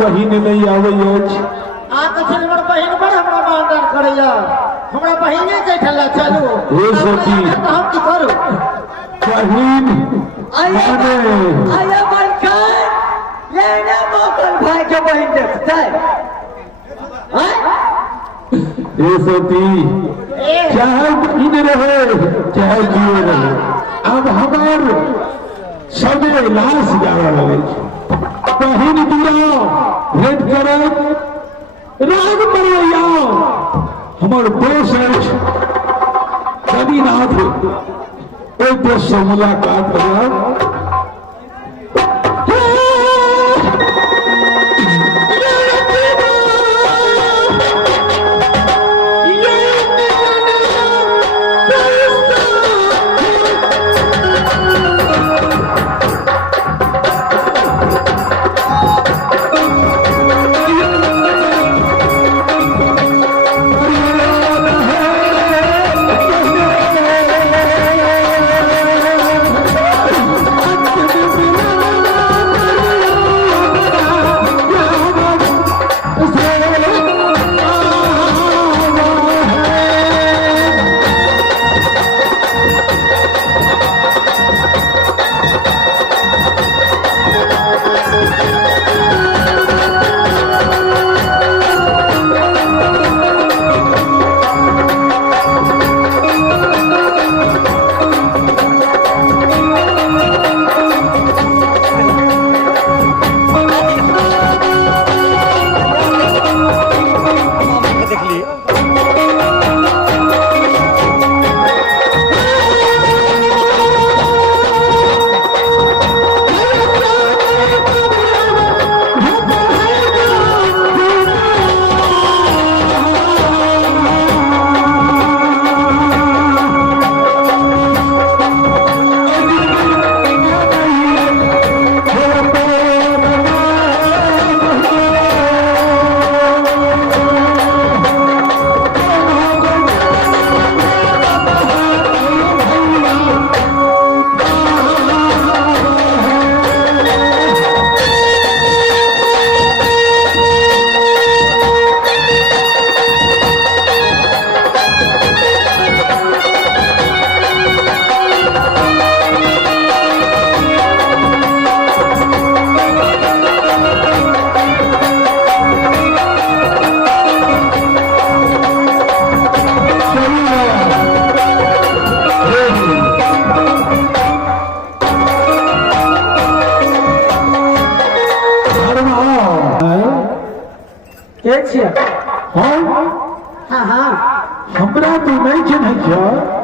बहिन नहीं आवे बहिन पर हमरा मानदान करैया हमरा बहिने के ठल्ला चलू हे सखी हम की करू बहिन आया बनकर लेने मोकल भाई के बहिन देखते हे सखी चाहे बहिन रहे चाहे जियो रहे अब हमार सबे लाश जावा लगे बहिन दिया भेंट करे राग मरैया हमर दोष अछि कदीनाथ ओहि दोष से मुलाकात भेल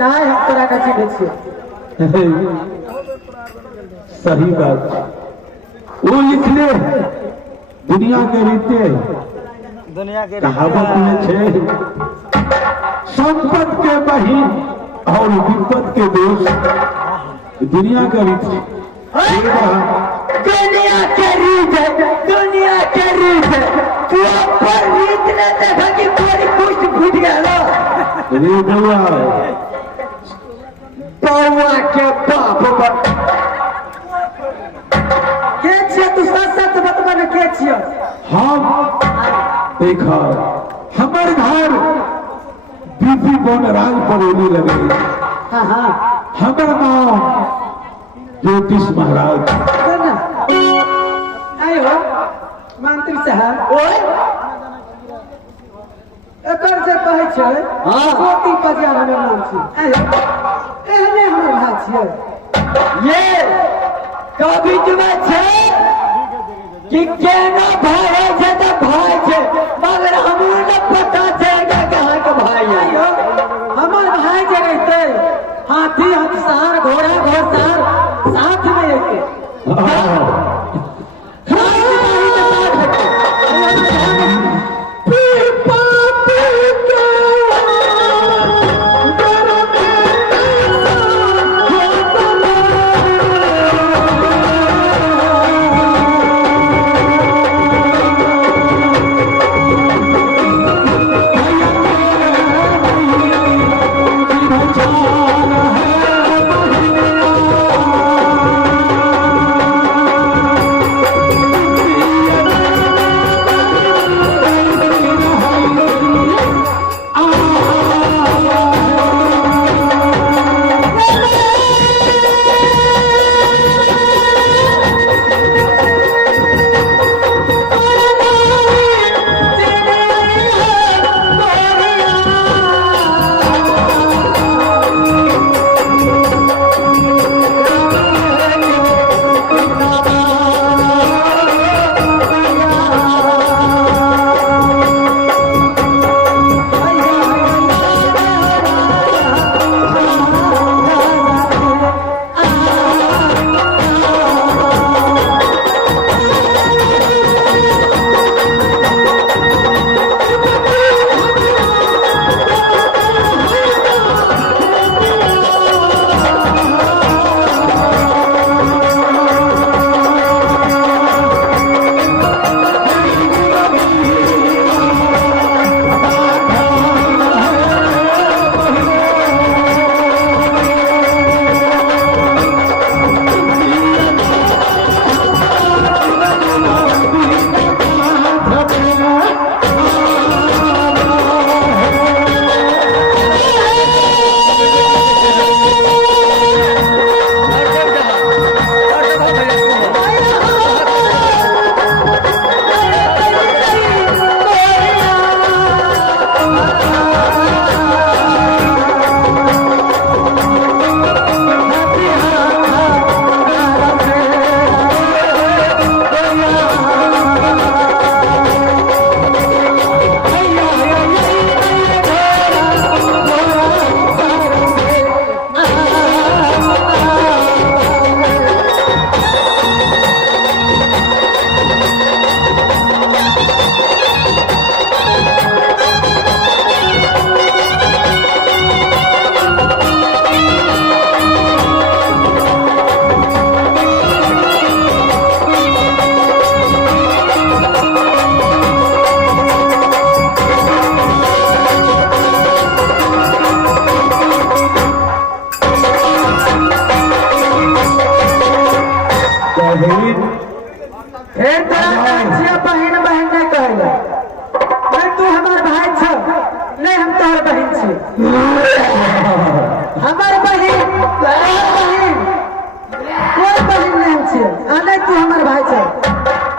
नहीं हम तोरा का चिन्हे छियै सही बात वो लिखले दुनिया के रीते दुनिया के कहावत में छे संपत के बहिन और विपत के दोस्त दुनिया का रीत दुनिया के रीत है, दुनिया के रीत है। तू पर रीत ने देखा कि पूरी पुष्ट फूट गया रे बउआ बउआ के बाप के छियै तू सच सच बतबा ने के छियै हम देखा हमारे घर बीबी बनराज परोली लगे हाँ हाँ हमारा नाम ज्योतिष महाराज ना आयो मंत्री साहब ओए एकर जे कहै छै ज्योति पजिया हमर नाम छै आयो एहने हमर भाई छियै ये कभी जुमा छै कि केना भाई छै त भाई छै मगर हमरा न पता छै कि कहां के भाई है हमर भाई जे रहते हाथी हथसार घोड़ा घोड़सार साथ में रहते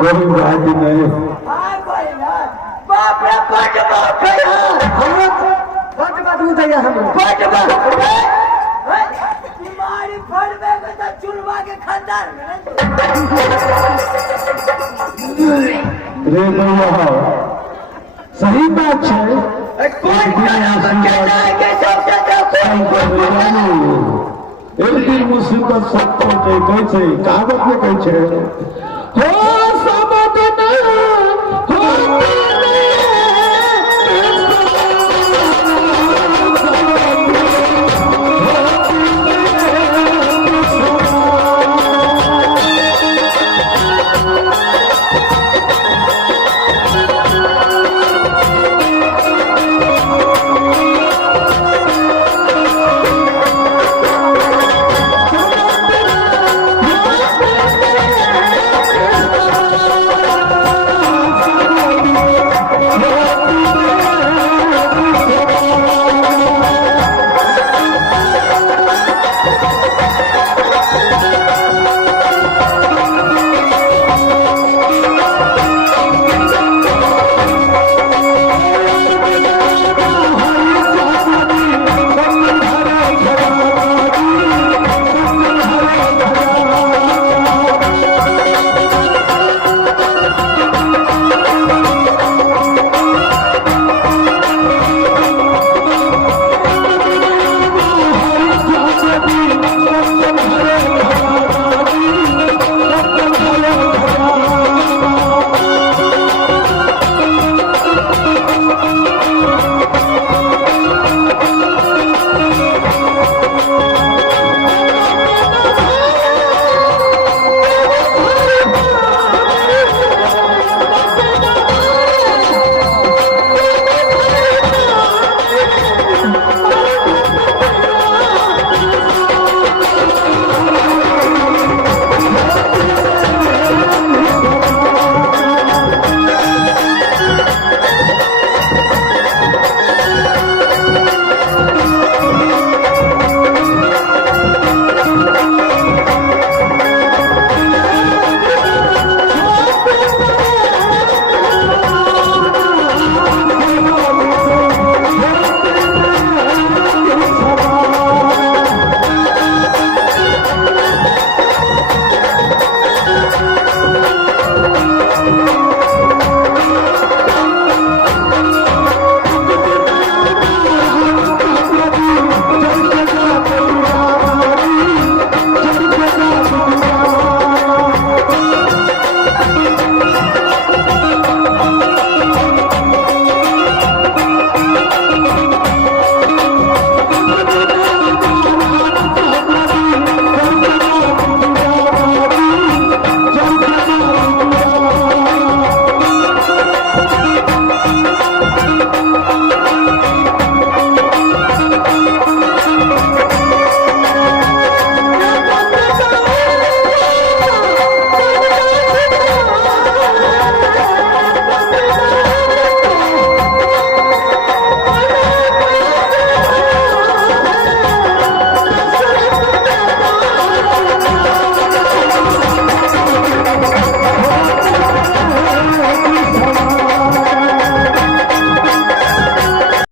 कोई बात नहीं। बाप रे बट बाप हम बट दूध है हम बट बीमारी फड़बे के त चुलवा के खानदान रे बउआ सही बात है। कोई के सब साइन करबै जानो एक दिन मुसीबत सब पर कहै छै कहावत में कहै छै